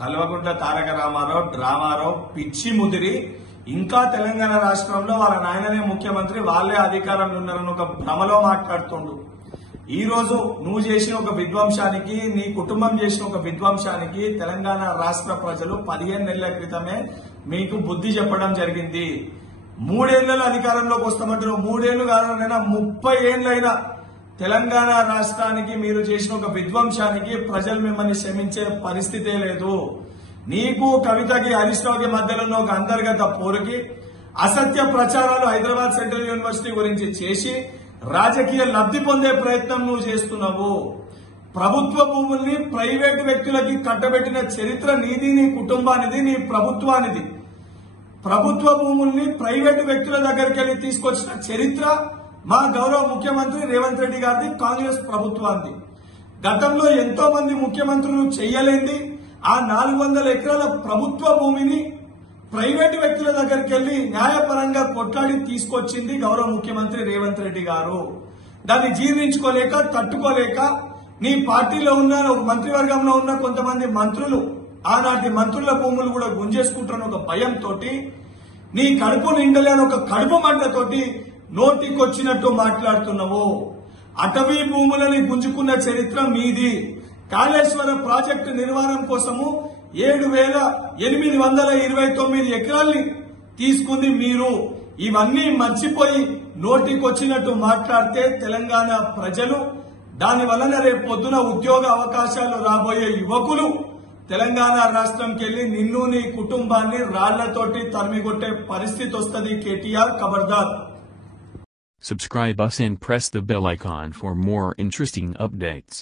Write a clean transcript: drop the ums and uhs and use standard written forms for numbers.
కల్వకుంట్ల తారక రామారావు డ్రామారావు పిచ్చి ముదిరి ఇంకా తెలంగాణ రాష్ట్రంలో వాళ్ళ నాయననే ముఖ్యమంత్రి వాళ్ళే అధికారంలో ఉన్నారని ఒక భ్రమలో మాట్లాడుతుండు. ఈ రోజు నువ్వు చేసిన ఒక విధ్వంసానికి, నీ కుటుంబం చేసిన ఒక విధ్వంసానికి తెలంగాణ రాష్ట్ర ప్రజలు 15 నెలల క్రితమే మీకు బుద్ధి చెప్పడం జరిగింది. 3 ఏళ్లలో అధికారంలోకి వస్తామంటారు. 3 ఏళ్లు కాదనైనా 30 ఏళ్లైనా తెలంగాణ రాష్ట్రానికి మీరు చేసిన ఒక విధ్వంసానికి ప్రజలు మిమ్మల్ని క్షమించే పరిస్థితే లేదు. నీకు కవితకి హరీష్ రావుకి మధ్యలో ఉన్న ఒక అంతర్గత పోరుకి అసత్య ప్రచారాలు హైదరాబాద్ సెంట్రల్ యూనివర్సిటీ గురించి చేసి రాజకీయ లబ్ధి పొందే ప్రయత్నం నువ్వు చేస్తున్నావు. ప్రభుత్వ భూముల్ని ప్రైవేటు వ్యక్తులకి కట్టబెట్టిన చరిత్ర నీది, నీ కుటుంబానిది, నీ ప్రభుత్వానిది. ప్రభుత్వ భూముల్ని ప్రైవేటు వ్యక్తుల దగ్గరికి వెళ్లి తీసుకొచ్చిన చరిత్ర మా గౌరవ ముఖ్యమంత్రి రేవంత్ రెడ్డి గారిది, కాంగ్రెస్ ప్రభుత్వానికి. గతంలో ఎంతో మంది ముఖ్యమంత్రులు చెయ్యలేంది ఆ 400 ఎకరాల ప్రభుత్వ భూమిని ప్రైవేటు వ్యక్తుల దగ్గరికి వెళ్లి న్యాయపరంగా కొట్లాడి తీసుకొచ్చింది గౌరవ ముఖ్యమంత్రి రేవంత్ రెడ్డి గారు. దాన్ని జీర్ణించుకోలేక, తట్టుకోలేక నీ పార్టీలో ఉన్న ఒక మంత్రివర్గంలో ఉన్న కొంతమంది మంత్రులు ఆనాటి మంత్రుల భూములు కూడా గుంజేసుకుంటున్న ఒక భయంతో, నీ కడుపు నిండలేని ఒక కడుపు మంటతోటి నోటికొచ్చినట్టు మాట్లాడుతున్నావు. అటవీ భూములని గుంజుకున్న చరిత్ర మీది. కాళేశ్వర ప్రాజెక్టు నిర్మాణం కోసము 7,829 ఎకరాల్ని తీసుకుంది మీరు. ఇవన్నీ మర్చిపోయి నోటికొచ్చినట్టు మాట్లాడితే తెలంగాణ ప్రజలు, దాని వలన రేపు పొద్దున ఉద్యోగ అవకాశాలు రాబోయే యువకులు తెలంగాణ రాష్ట్రంకి వెళ్లి నిన్ను, నీ కుటుంబాన్ని రాళ్లతోటి తరిమికొట్టే పరిస్థితి వస్తుంది. కేటీఆర్ ఖబర్దార్. Subscribe us and press the bell icon for more interesting updates.